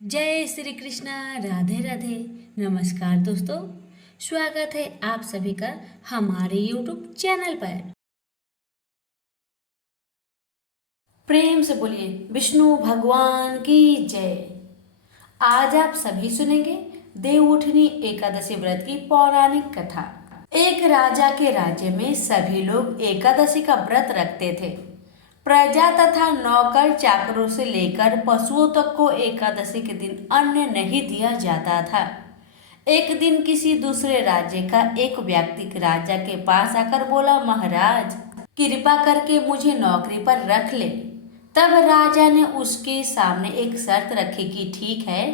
जय श्री कृष्णा। राधे राधे। नमस्कार दोस्तों, स्वागत है आप सभी का हमारे YouTube चैनल पर। प्रेम से बोलिए विष्णु भगवान की जय। आज आप सभी सुनेंगे देवउठनी एकादशी व्रत की पौराणिक कथा। एक राजा के राज्य में सभी लोग एकादशी का व्रत रखते थे। प्रजा तथा नौकर चाकरों से लेकर पशुओं तक को एकादशी के दिन अन्न नहीं दिया जाता था। एक दिन किसी दूसरे राज्य का एक व्यक्ति राजा के पास आकर बोला, महाराज कृपा करके मुझे नौकरी पर रख ले। तब राजा ने उसके सामने एक शर्त रखी कि ठीक है,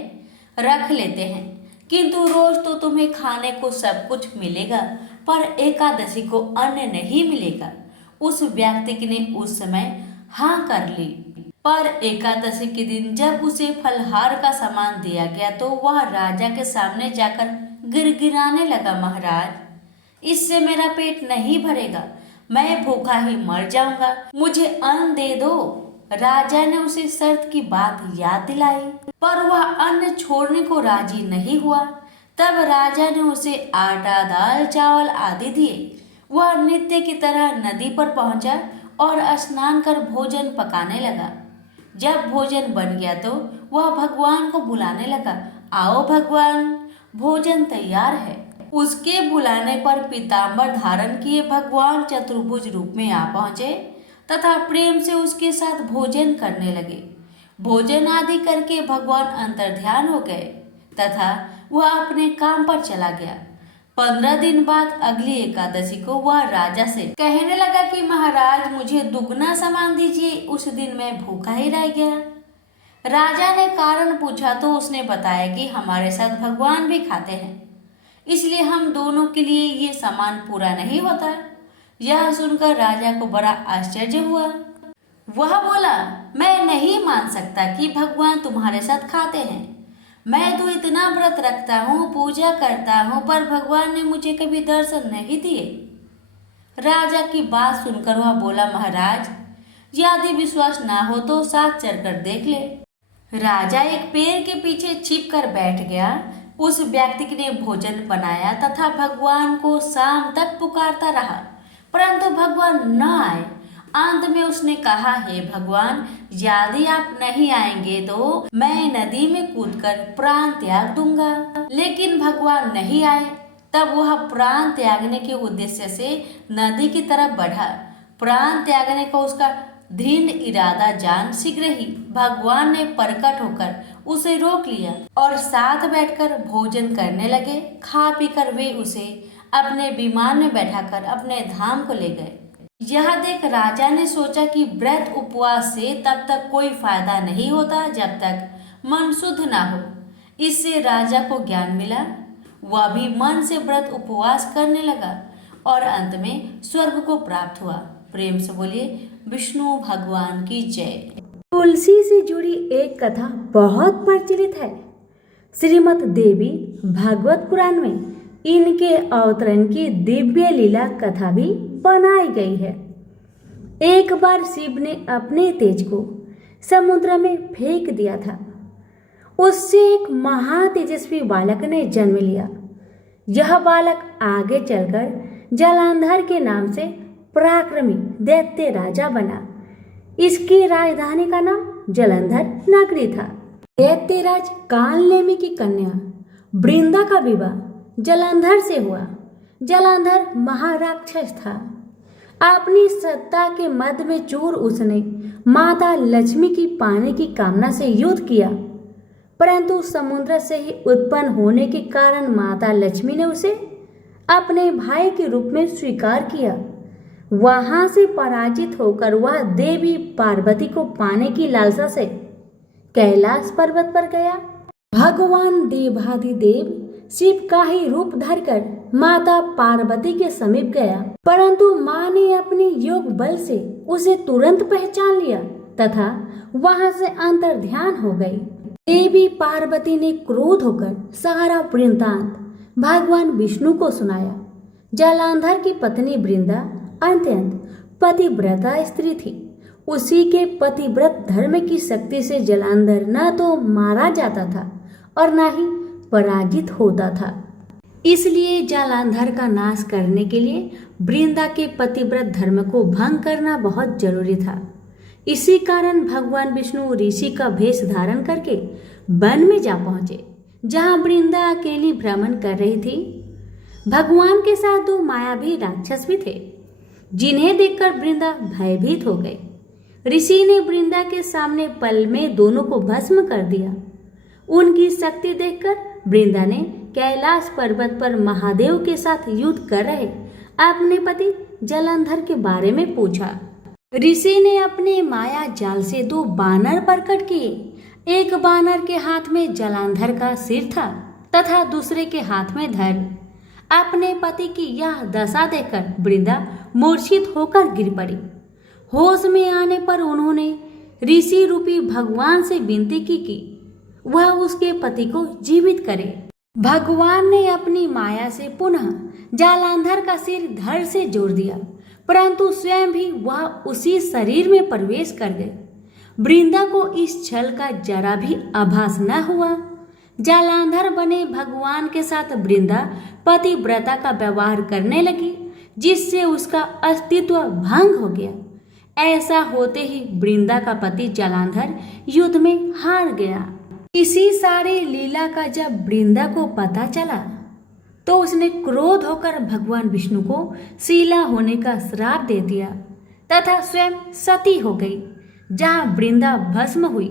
रख लेते हैं, किंतु रोज तो तुम्हें खाने को सब कुछ मिलेगा, पर एकादशी को अन्न नहीं मिलेगा। उस व्यक्ति ने उस समय हाँ कर ली, पर एकादशी के दिन जब उसे फलहार का सामान दिया गया तो वह राजा के सामने जाकर गिड़गिड़ाने लगा, महाराज इससे मेरा पेट नहीं भरेगा, मैं भूखा ही मर जाऊंगा, मुझे अन्न दे दो। राजा ने उसे शर्त की बात याद दिलाई, पर वह अन्न छोड़ने को राजी नहीं हुआ। तब राजा ने उसे आटा, दाल, चावल आदि दिए। वह नित्य की तरह नदी पर पहुंचा और स्नान कर भोजन पकाने लगा। जब भोजन बन गया तो वह भगवान को बुलाने लगा, आओ भगवान, भोजन तैयार है। उसके बुलाने पर पीताम्बर धारण किए भगवान चतुर्भुज रूप में आ पहुंचे तथा प्रेम से उसके साथ भोजन करने लगे। भोजन आदि करके भगवान अंतर्ध्यान हो गए तथा वह अपने काम पर चला गया। 15 दिन बाद अगली एकादशी को वह राजा से कहने लगा कि महाराज मुझे दुगना सामान दीजिए, उस दिन मैं भूखा ही रह गया। राजा ने कारण पूछा तो उसने बताया कि हमारे साथ भगवान भी खाते हैं, इसलिए हम दोनों के लिए ये सामान पूरा नहीं होता। यह सुनकर राजा को बड़ा आश्चर्य हुआ। वह बोला, मैं नहीं मान सकता कि भगवान तुम्हारे साथ खाते हैं। मैं तो इतना व्रत रखता हूँ, पूजा करता हूँ, पर भगवान ने मुझे कभी दर्शन नहीं दिए। राजा की बात सुनकर वह बोला, महाराज यदि विश्वास ना हो तो साथ चलकर देख ले। राजा एक पेड़ के पीछे छिप कर बैठ गया। उस व्यक्ति ने भोजन बनाया तथा भगवान को शाम तक पुकारता रहा, परंतु भगवान न आए। अंत में उसने कहा, हे भगवान, यदि आप नहीं आएंगे तो मैं नदी में कूदकर प्राण त्याग दूंगा। लेकिन भगवान नहीं आए। तब वह प्राण त्यागने के उद्देश्य से नदी की तरफ बढ़ा। प्राण त्यागने का उसका दृढ़ इरादा जान शीघ्र ही भगवान ने प्रकट होकर उसे रोक लिया और साथ बैठकर भोजन करने लगे। खा पीकर वे उसे अपने विमान में बैठाकर अपने धाम को ले गए। यह देख राजा ने सोचा कि व्रत उपवास से तब तक कोई फायदा नहीं होता जब तक मन शुद्ध ना हो। इससे राजा को ज्ञान मिला। वह भी मन से व्रत उपवास करने लगा और अंत में स्वर्ग को प्राप्त हुआ। प्रेम से बोलिए विष्णु भगवान की जय। तुलसी से जुड़ी एक कथा बहुत प्रचलित है। श्रीमद् देवी भागवत पुराण में इनके अवतरण की दिव्य लीला कथा भी बनाई गई है। एक बार शिव ने अपने तेज को समुद्र में फेंक दिया था। उससे एक महातेजस्वी बालक ने जन्म लिया। यह बालक आगे चलकर जलंधर के नाम से पराक्रमी दैत्य राजा बना। इसकी राजधानी का नाम जलंधर नगरी था। दैत्यराज कालनेमी की कन्या वृंदा का विवाह जलंधर से हुआ। जलंधर महाराक्षस था। अपनी सत्ता के मद में चूर उसने माता लक्ष्मी की पाने की कामना से युद्ध किया, परंतु समुद्र से ही उत्पन्न होने के कारण माता लक्ष्मी ने उसे अपने भाई के रूप में स्वीकार किया। वहां से पराजित होकर वह देवी पार्वती को पाने की लालसा से कैलाश पर्वत पर गया। भगवान देवाधिदेव शिव का ही रूप धरकर माता पार्वती के समीप गया, परंतु मां ने अपने योग बल से उसे तुरंत पहचान लिया तथा वहां से अंतर्ध्यान हो गई। देवी पार्वती ने क्रोध होकर सारा वृत्तांत भगवान विष्णु को सुनाया। जलंधर की पत्नी वृंदा अत्यंत पतिव्रता स्त्री थी। उसी के पतिव्रत धर्म की शक्ति से जालंधर न तो मारा जाता था और न ही पराजित होता था। इसलिए जालंधर का नाश करने के लिए वृंदा के पतिव्रत धर्म को भंग करना बहुत जरूरी था। इसी कारण भगवान विष्णु ऋषि का वेश धारण करके वन में जा पहुंचे, जहां वृंदा अकेली भ्रमण कर रही थी। भगवान के साथ दो मायावी राक्षस भी थे, जिन्हें देखकर वृंदा भयभीत हो गई। ऋषि ने वृंदा के सामने पल में दोनों को भस्म कर दिया। उनकी शक्ति देखकर वृंदा ने कैलाश पर्वत पर महादेव के साथ युद्ध कर रहे अपने पति जालंधर के बारे में पूछा। ऋषि ने अपने माया जाल से दो बानर प्रकट किए। एक बानर के हाथ में जालंधर का सिर था तथा दूसरे के हाथ में धड़। अपने पति की यह दशा देखकर वृंदा मूर्छित होकर गिर पड़ी। होश में आने पर उन्होंने ऋषि रूपी भगवान से विनती की कि वह उसके पति को जीवित करे। भगवान ने अपनी माया से पुनः जालंधर का सिर धड़ से जोड़ दिया, परंतु स्वयं भी वह उसी शरीर में प्रवेश कर गए। वृंदा को इस छल का जरा भी आभास न हुआ। जालंधर बने भगवान के साथ वृंदा पतिव्रता का व्यवहार करने लगी, जिससे उसका अस्तित्व भंग हो गया। ऐसा होते ही वृंदा का पति जालंधर युद्ध में हार गया। इसी सारी लीला का जब वृंदा को पता चला तो उसने क्रोध होकर भगवान विष्णु को शीला होने का श्राप दे दिया तथा स्वयं सती हो गई। जहाँ वृंदा भस्म हुई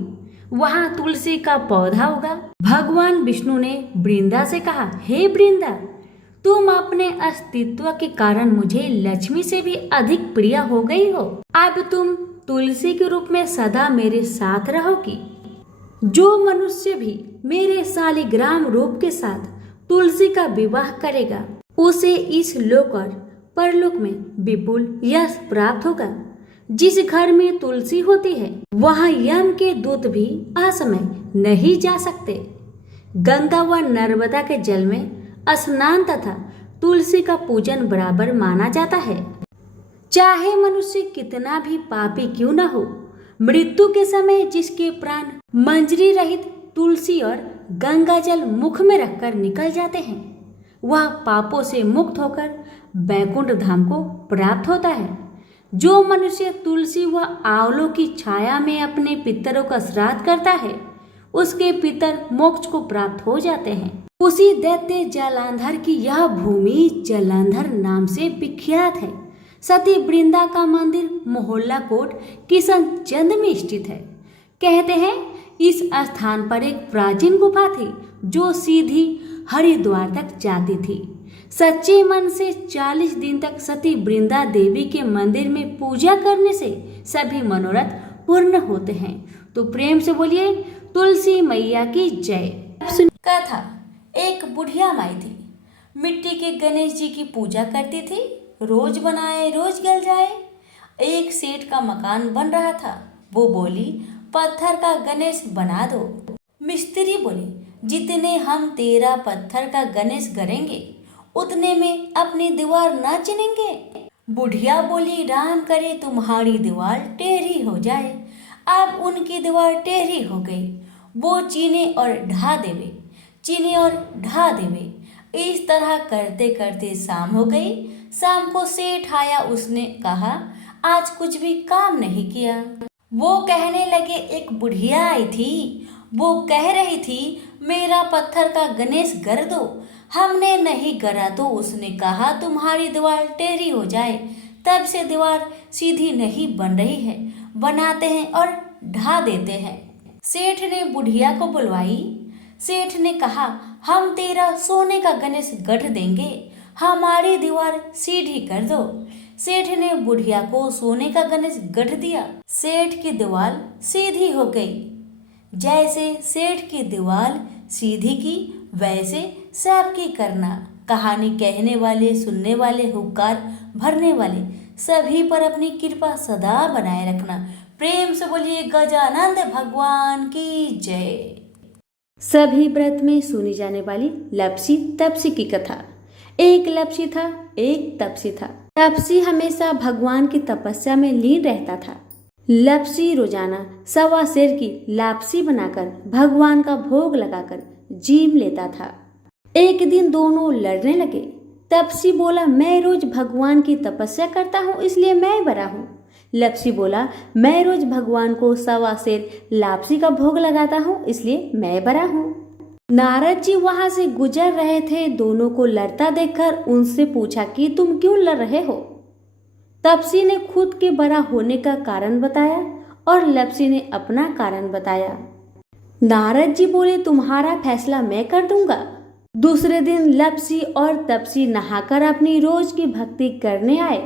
वहां तुलसी का पौधा उगा। भगवान विष्णु ने वृंदा से कहा, हे वृंदा, तुम अपने अस्तित्व के कारण मुझे लक्ष्मी से भी अधिक प्रिय हो गई हो। अब तुम तुलसी के रूप में सदा मेरे साथ रहोगी। जो मनुष्य भी मेरे शालिग्राम रूप के साथ तुलसी का विवाह करेगा उसे इस लोक और परलोक में विपुल यश प्राप्त होगा। जिस घर में तुलसी होती है वहां यम के दूत भी असमय नहीं जा सकते। गंगा व नर्मदा के जल में स्नान तथा तुलसी का पूजन बराबर माना जाता है। चाहे मनुष्य कितना भी पापी क्यों न हो, मृत्यु के समय जिसके प्राण मंजरी रहित तुलसी और गंगा जल मुख में रखकर निकल जाते हैं, वह पापों से मुक्त होकर बैकुंठ धाम को प्राप्त होता है। जो मनुष्य तुलसी व आंवलों की छाया में अपने पितरों का श्राद्ध करता है, उसके पितर मोक्ष को प्राप्त हो जाते हैं। उसी दैत्य जालंधर की यह भूमि जालंधर नाम से विख्यात है। सती वृंदा का मंदिर मोहल्ला कोट किशनचंद में स्थित है। कहते हैं इस स्थान पर एक प्राचीन गुफा थी जो सीधी हरिद्वार तक जाती थी। सच्चे मन से 40 दिन तक सती वृंदा देवी के मंदिर में पूजा करने से सभी मनोरथ पूर्ण होते हैं। तो प्रेम से बोलिए तुलसी मैया की जय। कथा। एक बुढ़िया माई थी, मिट्टी के गणेश जी की पूजा करती थी। रोज बनाए रोज गल जाए। एक सेठ का मकान बन रहा था। वो बोली, पत्थर का गणेश बना दो। मिस्त्री बोले, जितने हम तेरा पत्थर का गणेश गढ़ेंगे उतने में अपनी दीवार ना चिनेंगे। बुढ़िया बोली, राम करे तुम्हारी दीवार टेढ़ी हो जाए। अब उनकी दीवार टेढ़ी हो गई। वो चीने और ढा देवे, चीने और ढा देवे। इस तरह करते करते शाम हो गई। शाम को सेठ आया। उसने कहा, आज कुछ भी काम नहीं किया। वो कहने लगे, एक बुढ़िया आई थी, वो कह रही थी मेरा पत्थर का गणेश गढ़ दो। हमने नहीं गढ़ा तो उसने कहा तुम्हारी दीवार टेढ़ी हो जाए। तब से दीवार सीधी नहीं बन रही है। बनाते हैं और ढा देते हैं। सेठ ने बुढ़िया को बुलवाई। सेठ ने कहा, हम तेरा सोने का गणेश गढ़ देंगे, हमारी दीवार सीधी कर दो। सेठ ने बुढ़िया को सोने का गणेश गढ़ दिया। सेठ की दीवार सीधी हो गई। जैसे सेठ की दीवार सीधी की वैसे सबकी करना। कहानी कहने वाले, सुनने वाले, हुक्कार भरने वाले सभी पर अपनी कृपा सदा बनाए रखना। प्रेम से बोलिए गजानंद भगवान की जय। सभी व्रत में सुनी जाने वाली लपसी तपसी की कथा। एक लपसी था, एक तपसी था। तपसी हमेशा भगवान की तपस्या में लीन रहता था। लपसी रोजाना 1.25 सेर की लापसी बनाकर भगवान का भोग लगाकर जीम लेता था। एक दिन दोनों लड़ने लगे। तपसी बोला, मैं रोज भगवान की तपस्या करता हूँ इसलिए मैं बड़ा हूँ। लपसी बोला, मैं रोज भगवान को 1.25 सेर लापसी का भोग लगाता हूँ इसलिए मैं बड़ा हूँ। नारद जी वहां से गुजर रहे थे। दोनों को लड़ता देखकर उनसे पूछा कि तुम क्यों लड़ रहे हो। तपसी ने खुद के बड़ा होने का कारण बताया और लपसी ने अपना कारण बताया। नारद जी बोले, तुम्हारा फैसला मैं कर दूंगा। दूसरे दिन लपसी और तपसी नहाकर अपनी रोज की भक्ति करने आए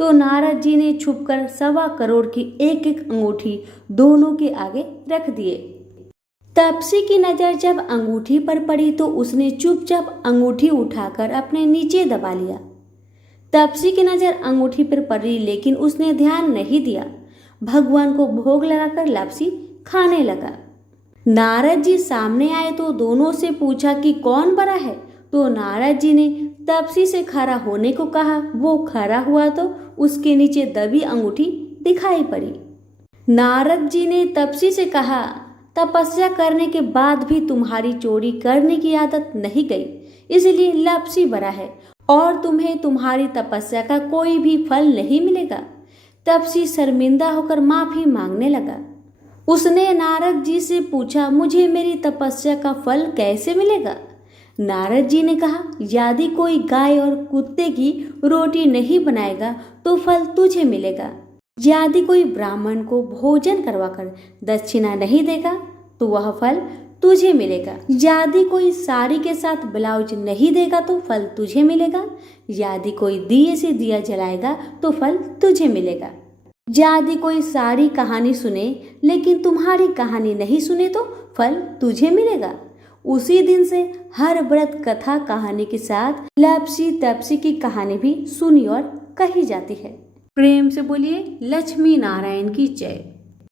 तो नारद जी ने छुपकर 1.25 करोड़ की एक एक अंगूठी दोनों के आगे रख दिए। तपसी की नजर जब अंगूठी पर पड़ी तो उसने चुपचाप अंगूठी उठाकर अपने नीचे दबा लिया। तपसी की नजर अंगूठी पर पड़ी लेकिन उसने ध्यान नहीं दिया। भगवान को भोग लगाकर लापसी खाने लगा। नारद जी सामने आए तो दोनों से पूछा कि कौन बड़ा है। तो नारद जी ने तपसी से खड़ा होने को कहा। वो खड़ा हुआ तो उसके नीचे दबी अंगूठी दिखाई पड़ी। नारद जी ने तपसी से कहा, तपस्या करने के बाद भी तुम्हारी चोरी करने की आदत नहीं गई, इसलिए लपसी बड़ा है और तुम्हें तुम्हारी तपस्या का कोई भी फल नहीं मिलेगा। तपसी शर्मिंदा होकर माफी मांगने लगा। उसने नारद जी से पूछा, मुझे मेरी तपस्या का फल कैसे मिलेगा। नारद जी ने कहा, यदि कोई गाय और कुत्ते की रोटी नहीं बनाएगा तो फल तुझे मिलेगा। यदि कोई ब्राह्मण को भोजन करवाकर दक्षिणा नहीं देगा तो वह फल तुझे मिलेगा। यदि कोई साड़ी के साथ ब्लाउज नहीं देगा तो फल तुझे मिलेगा। यदि कोई दिए से दिया जलाएगा तो फल तुझे मिलेगा। यदि कोई सारी कहानी सुने लेकिन तुम्हारी कहानी नहीं सुने तो फल तुझे मिलेगा। उसी दिन से हर व्रत कथा कहानी के साथ लपसी तपसी की कहानी भी सुनी और कही जाती है। प्रेम से बोलिए लक्ष्मी नारायण की जय।